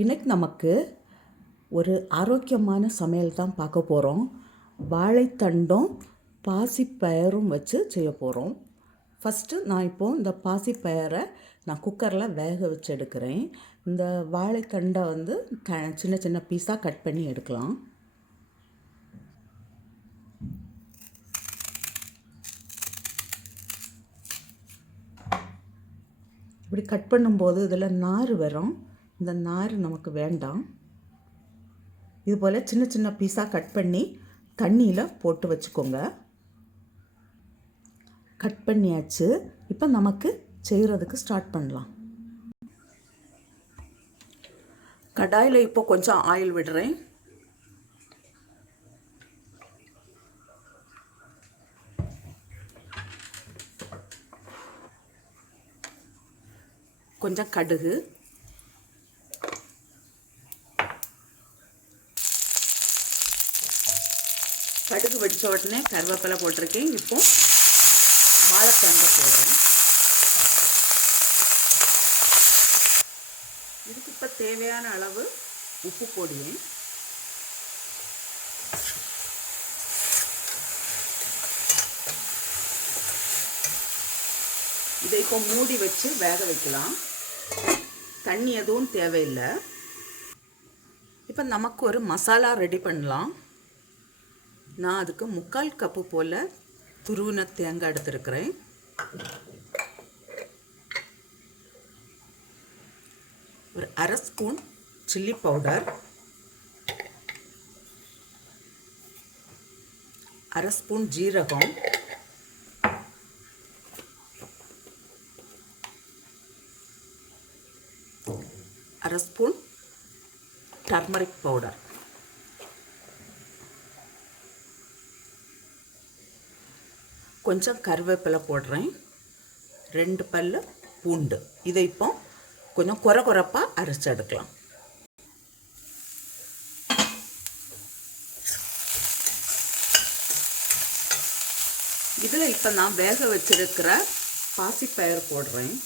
இன்னைக்கு நமக்கு ஒரு ஆரோக்கியமான சமையல் தான் பார்க்க போகிறோம். வாழைத்தண்டும் பாசிப்பயரும் வச்சு செய்ய போகிறோம். ஃபஸ்ட்டு நான் இப்போது இந்த பாசிப்பயரை நான் குக்கரில் வேக வச்சு எடுக்கிறேன். இந்த வாழைத்தண்டை வந்து சின்ன சின்ன பீஸாக கட் பண்ணி எடுக்கலாம். இப்படி கட் பண்ணும்போது இதில் நார் வரும். இந்த நார் நமக்கு வேண்டாம். இது போல் சின்ன சின்ன பீஸாக கட் பண்ணி தண்ணியில் போட்டு வச்சுக்கோங்க. கட் பண்ணியாச்சு. இப்போ நமக்கு செய்கிறதுக்கு ஸ்டார்ட் பண்ணலாம். கடாயில் இப்போ கொஞ்சம் ஆயில் விடுறேன். கொஞ்சம் கடுகு, கடுகு வெடித்த உடனே கருவேப்பிலை போட்டிருக்கேன். இப்போ வாழைத்தண்டை போடுறேன். இதுக்கு இப்போ தேவையான அளவு உப்பு போடுவேன். இதை இப்போ மூடி வச்சு வேக வைக்கலாம். தண்ணி எதுவும் தேவையில்லை. இப்போ நமக்கு ஒரு மசாலா ரெடி பண்ணலாம். நான் அதுக்கு 3/4 கப்பு போல் துருவின தேங்காய் எடுத்துருக்கிறேன். ஒரு 1/2 ஸ்பூன் சில்லி பவுடர், 1/2 ஸ்பூன் ஜீரகம், 1/2 ஸ்பூன் டர்மரிக் பவுடர், கொஞ்சம் கருவேப்பிலை போடுறேன், 2 பல்லு பூண்டு. இதை இப்போ கொஞ்சம் குறப்பாக அரைச்சி எடுக்கலாம். இதில் இப்போ நான் வேக வச்சிருக்கிற பாசிப்பயறு போடுறேன்.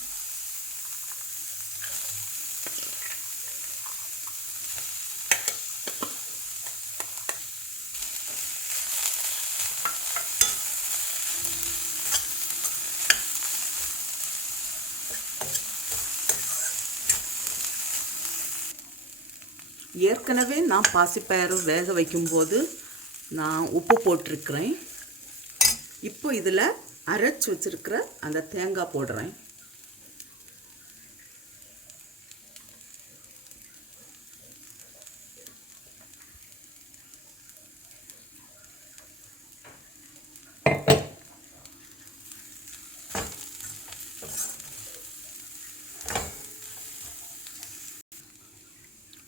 ஏற்கனவே நான் பாசிப்பயறு வேக வைக்கும்போது நான் உப்பு போட்டிருக்கிறேன். இப்போ இதில் அரைச்சி வச்சிருக்கிற அந்த தேங்காய் போடுறேன்.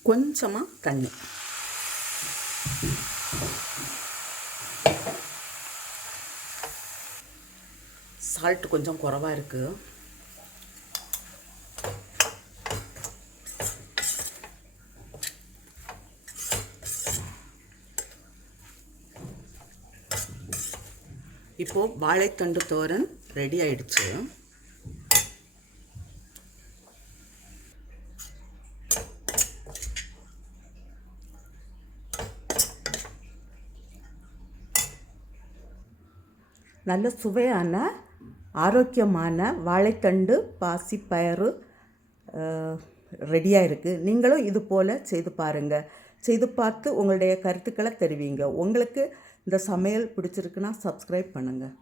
கொஞ்சமாக தண்ணி, சால்ட் கொஞ்சம் குறைவாக இருக்குது. இப்போது வாழைத்தண்டு தோரன் ரெடி ஆயிடுச்சு. நல்ல சுவையான ஆரோக்கியமான வாழைத்தண்டு பாசிப்பயறு ரெடியாக இருக்குது. நீங்களும் இது போல் செய்து பாருங்கள். செய்து பார்த்து உங்களுடைய கருத்துக்களை தெரிவிங்க. உங்களுக்கு இந்த சமையல் பிடிச்சிருக்குன்னா சப்ஸ்கிரைப் பண்ணுங்கள்.